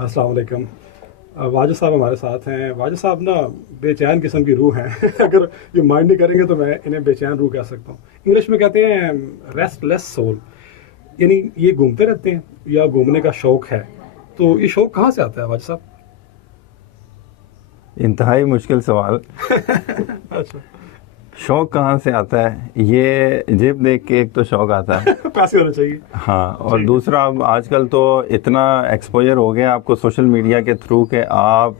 अस्सलाम वालेकुम। वाजिद साहब हमारे साथ हैं। वाजिद साहब ना बेचैन किस्म की रूह हैं। अगर ये माइंड नहीं करेंगे तो मैं इन्हें बेचैन रूह कह सकता हूँ। इंग्लिश में कहते हैं रेस्टलेस सोल, यानी ये घूमते रहते हैं या घूमने का शौक है। तो ये शौक कहाँ से आता है वाजिद साहब? इंतहाई मुश्किल सवाल। अच्छा। शौक कहाँ से आता है? ये जेब देख के एक तो शौक आता है। पैसे होना चाहिए। हाँ, और दूसरा अब आजकल तो इतना एक्सपोजर हो गया आपको सोशल मीडिया के थ्रू के आप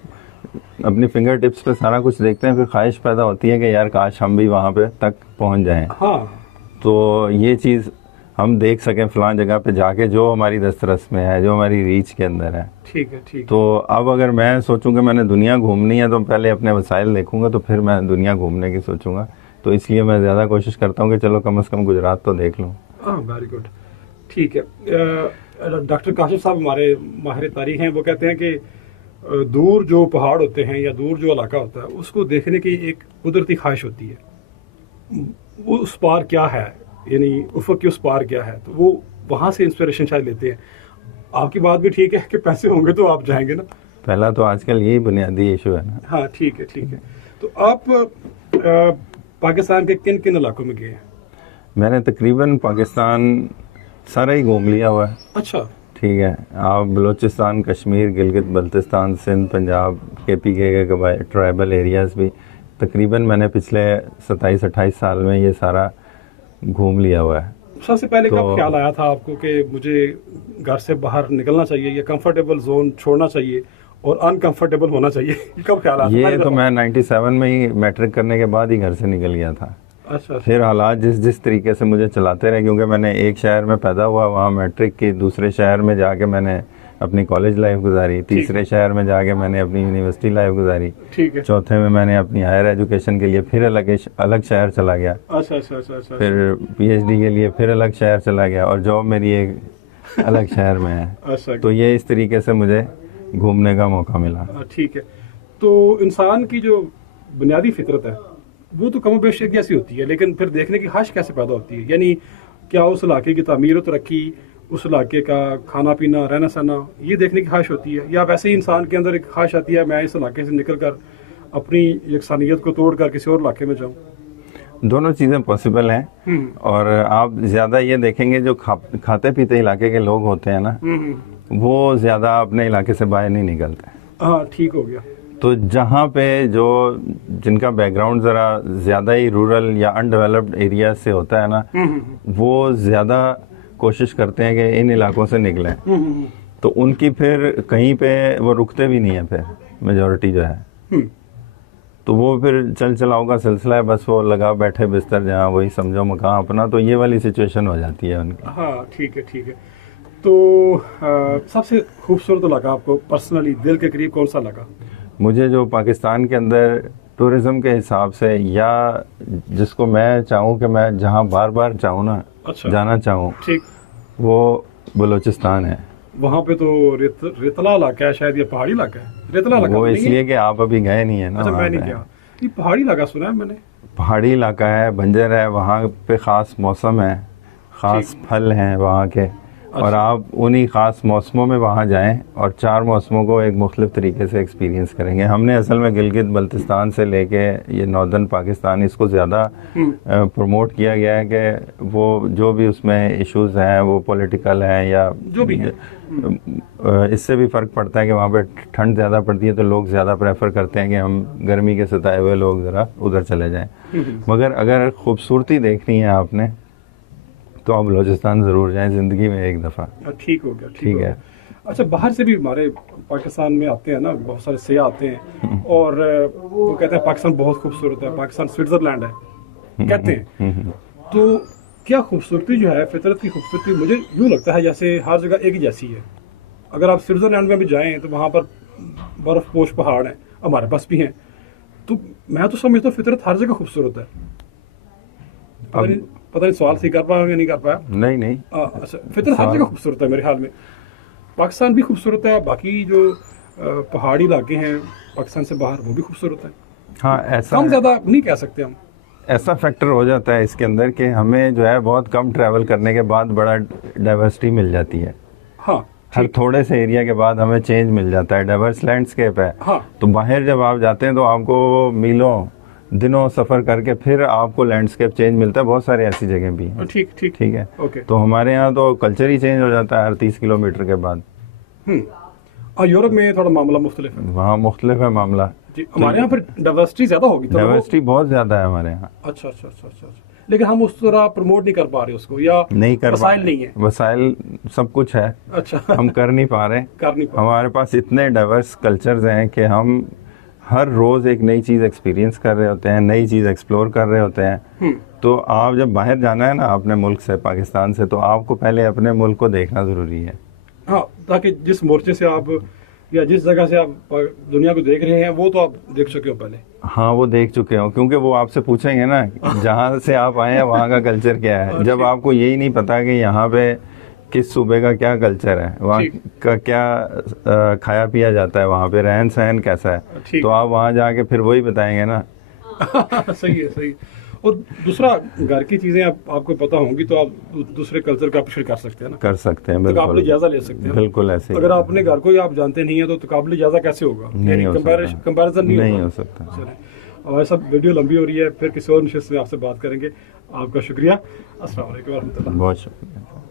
अपनी फिंगर टिप्स पे सारा कुछ देखते हैं, फिर ख्वाहिश पैदा होती है कि यार काश हम भी वहाँ पे तक पहुँच जाएं। हाँ, तो ये चीज़ हम देख सकें फलां जगह पे जाके जो हमारी दस्तरस में है, जो हमारी रीच के अंदर है। ठीक है, ठीक है। तो अब अगर मैं सोचूं कि मैंने दुनिया घूमनी है तो पहले अपने वसाइल देखूंगा, तो फिर मैं दुनिया घूमने की सोचूंगा। तो इसलिए मैं ज़्यादा कोशिश करता हूँ कि चलो कम से कम गुजरात तो देख लूँ। हाँ, वेरी गुड। ठीक है। डॉक्टर काशिफ साहब हमारे माहिर तारीख हैं। वो कहते हैं कि दूर जो पहाड़ होते हैं या दूर जो इलाका होता है उसको देखने की एक कुदरती ख्वाहिश होती है। वो उस पार क्या है, यानी उफक के उस पार क्या है, तो वो वहाँ से इंस्पिरेशन शायद लेते हैं। आपकी बात भी ठीक है कि पैसे होंगे तो आप जाएंगे ना। पहला तो आजकल यही बुनियादी इशू है ना। हाँ, ठीक है, ठीक है। तो आप पाकिस्तान के किन किन इलाकों में गए हैं? मैंने तकरीबन पाकिस्तान सारा ही घूम लिया हुआ है। अच्छा। ठीक है, आप बलूचिस्तान, कश्मीर, गिलगित बल्तिस्तान, सिंध, पंजाब, KPK के ट्राइबल एरियाज़ भी तकरीबन मैंने पिछले 27-28 साल में ये सारा घूम लिया हुआ है। सबसे पहले तो कब ख्याल आया था आपको कि मुझे घर से बाहर निकलना चाहिए या कंफर्टेबल जोन छोड़ना चाहिए और अनकंफर्टेबल होना चाहिए? कब ख्याल आया था? ये तो मैं 97 में ही मैट्रिक करने के बाद ही घर से निकल गया था। अच्छा। फिर हालात जिस जिस तरीके से मुझे चलाते रहे, क्योंकि मैंने एक शहर में पैदा हुआ, वहाँ मैट्रिक की, दूसरे शहर में जाके मैंने अपनी कॉलेज लाइफ गुजारी, तीसरे शहर में जाके मैंने अपनी यूनिवर्सिटी लाइफ गुजारी, ठीक है। चौथे में मैंने अपनी हायर एजुकेशन के लिए फिर अलग शहर चला गया, अच्छा, अच्छा, अच्छा, अच्छा। फिर PhD के लिए फिर अलग शहर चला गया, और जॉब मेरी एक अलग शहर में है। अच्छा। तो ये इस तरीके से मुझे घूमने का मौका मिला। ठीक है। तो इंसान की जो बुनियादी फितरत है वो तो कम बेश एक जैसी होती है, लेकिन फिर देखने की ख्वाहिश कैसे पैदा होती है? यानी क्या उस इलाके की तमीर और तरक्की, उस इलाके का खाना पीना, रहना सहना, ये देखने की ख्वाहिश होती है, या वैसे ही इंसान के अंदर एक ख्वाहिश आती है मैं इस इलाके से निकल कर अपनी यकसानियत को तोड़ कर किसी और इलाके में जाऊँ? दोनों चीज़ें पॉसिबल हैं। और आप ज़्यादा ये देखेंगे जो खाते पीते इलाके के लोग होते हैं ना, वो ज़्यादा अपने इलाके से बाहर नहीं निकलते। हाँ, ठीक हो गया। तो जहाँ पे जो जिनका बैकग्राउंड ज़रा ज़्यादा ही रूरल या अनडेवलप्ड एरिया से होता है ना, वो ज़्यादा कोशिश करते हैं कि इन इलाकों से निकलें। तो उनकी फिर कहीं पे वो रुकते भी नहीं है, फिर मेजॉरिटी जो है। तो वो फिर चल चलाओ का सिलसिला है, बस वो लगा बैठे बिस्तर जहाँ वही समझो मकान अपना। तो ये वाली सिचुएशन हो जाती है उनकी। हाँ, ठीक है, ठीक है। तो सबसे खूबसूरत इलाका आपको पर्सनली दिल के करीब कौन सा लगा? मुझे जो पाकिस्तान के अंदर टूरिज़्म के हिसाब से, या जिसको मैं चाहूँ कि मैं जहाँ बार बार चाहूँ ना, अच्छा, जाना चाहूँ, ठीक, वो बलूचिस्तान है। वहाँ पे तो रेतला इलाका है शायद, या पहाड़ी इलाका है? रेतला इलाका वो तो नहीं है? इसलिए कि आप अभी गए नहीं है ना। अच्छा, वहाँ मैं नहीं पे गया। ये पहाड़ी इलाका सुना है मैंने। पहाड़ी इलाका है, बंजर है, वहाँ पे ख़ास मौसम है, ख़ास फल हैं वहाँ के। और आप उन्हीं ख़ास मौसमों में वहाँ जाएं और 4 मौसमों को एक मुख्तलिफ तरीके से एक्सपीरियंस करेंगे। हमने असल में गिलगित बल्तिस्तान से लेके ये नॉर्दर्न पाकिस्तान, इसको ज़्यादा प्रमोट किया गया है कि वो जो भी उसमें इश्यूज़ हैं वो पॉलिटिकल हैं या जो भी है। इससे भी फ़र्क पड़ता है कि वहाँ पे ठंड ज़्यादा पड़ती है, तो लोग ज़्यादा प्रेफर करते हैं कि हम गर्मी के सताए हुए लोग ज़रा उधर चले जाएँ। मगर अगर खूबसूरती देखनी है आपने तो आप बलूचिस्तान ज़रूर जाएं ज़िंदगी में एक दफ़ा। ठीक हो गया, ठीक है। अच्छा, बाहर से भी हमारे पाकिस्तान में आते हैं ना, बहुत सारे सियाह आते हैं और वो कहते हैं पाकिस्तान बहुत खूबसूरत है, पाकिस्तान स्विट्ज़रलैंड है कहते हैं। तो क्या खूबसूरती जो है, फितरत की खूबसूरती, मुझे यूँ लगता है जैसे हर जगह एक ही जैसी है। अगर आप स्विट्ज़रलैंड में भी जाएँ तो वहाँ पर बर्फ़पोश पहाड़ हैं, हमारे पास भी हैं। तो मैं तो समझता हूँ फितरत हर जगह खूबसूरत है। पता नहीं सवाल सही कर पाया या नहीं कर पाया। नहीं। अच्छा, फितरत हर जगह खूबसूरत है मेरे ख्याल में। पाकिस्तान भी खूबसूरत है, बाकी जो पहाड़ी इलाके हैं पाकिस्तान से बाहर वो भी खूबसूरत है। हाँ, ऐसा कम ज़्यादा नहीं कह सकते हम। ऐसा फैक्टर हो जाता है इसके अंदर कि हमें जो है बहुत कम ट्रैवल करने के बाद बड़ा डाइवर्सिटी मिल जाती है। हाँ, हर थोड़े से एरिया के बाद हमें चेंज मिल जाता है, डाइवर्स लैंडस्केप है। हाँ। तो बाहर जब आप जाते हैं तो आपको मीलों दिनों सफ़र करके फिर आपको लैंडस्केप चेंज मिलता है। बहुत सारी ऐसी जगह भी हैं। ठीक ठीक ठीक है। ओके। तो हमारे यहाँ तो कल्चर ही चेंज हो जाता है हर 30 किलोमीटर के बाद। और यूरोप में थोड़ा मामला मुख्तलिफ है। वहाँ मुख्तलिफ है मामला। जी, हमारे यहाँ पर डाइवर्सिटी ज्यादा होगी तो डाइवर्सिटी बहुत ज़्यादा है हमारे यहाँ। अच्छा अच्छा अच्छा अच्छा अच्छा। लेकिन हम उस तरह प्रमोट नहीं कर पा रहे उसको, या नहीं कर पा वसाइल नहीं है। वसाइल सब कुछ है, अच्छा हम कर नहीं पा रहे। कर नहीं पा हमारे पास इतने डाइवर्स कल्चर्स हैं कि हम हर रोज़ एक नई चीज़ एक्सपीरियंस कर रहे होते हैं, नई चीज़ एक्सप्लोर कर रहे होते हैं। तो आप जब बाहर जाना है ना अपने मुल्क से, पाकिस्तान से, तो आपको पहले अपने मुल्क को देखना ज़रूरी है। हाँ, ताकि जिस मोर्चे से आप या जिस जगह से आप दुनिया को देख रहे हैं वो तो आप देख चुके हो पहले। हाँ, वो देख चुके हो, क्योंकि वो आपसे पूछेंगे ना जहाँ से आप आए हैं वहाँ का कल्चर क्या है। जब आपको यही नहीं पता कि यहाँ पे किस सूबे का क्या कल्चर है, वहाँ का क्या खाया पिया जाता है, वहाँ पे रहन सहन कैसा है, तो आप वहाँ जाके फिर वही बताएंगे ना। सही है सही। और दूसरा, घर की चीजें आपको पता होंगी तो आप दूसरे कल्चर का अप्रिशिएट कर सकते हैं ना। कर सकते हैं, तकाबुली जायजा ले सकते हैं। बिल्कुल ऐसे। अगर आप अपने घर को ही आप जानते नहीं है तो तकाबुली जायजा कैसे होगा? नहीं हो सकता, कंपैरिजन नहीं हो सकता। हमारे सब वीडियो लंबी हो रही है, फिर किसी और निश्चित में आपसे बात करेंगे। आपका शुक्रिया। अस्सलाम वालेकुम। बहुत शुक्रिया।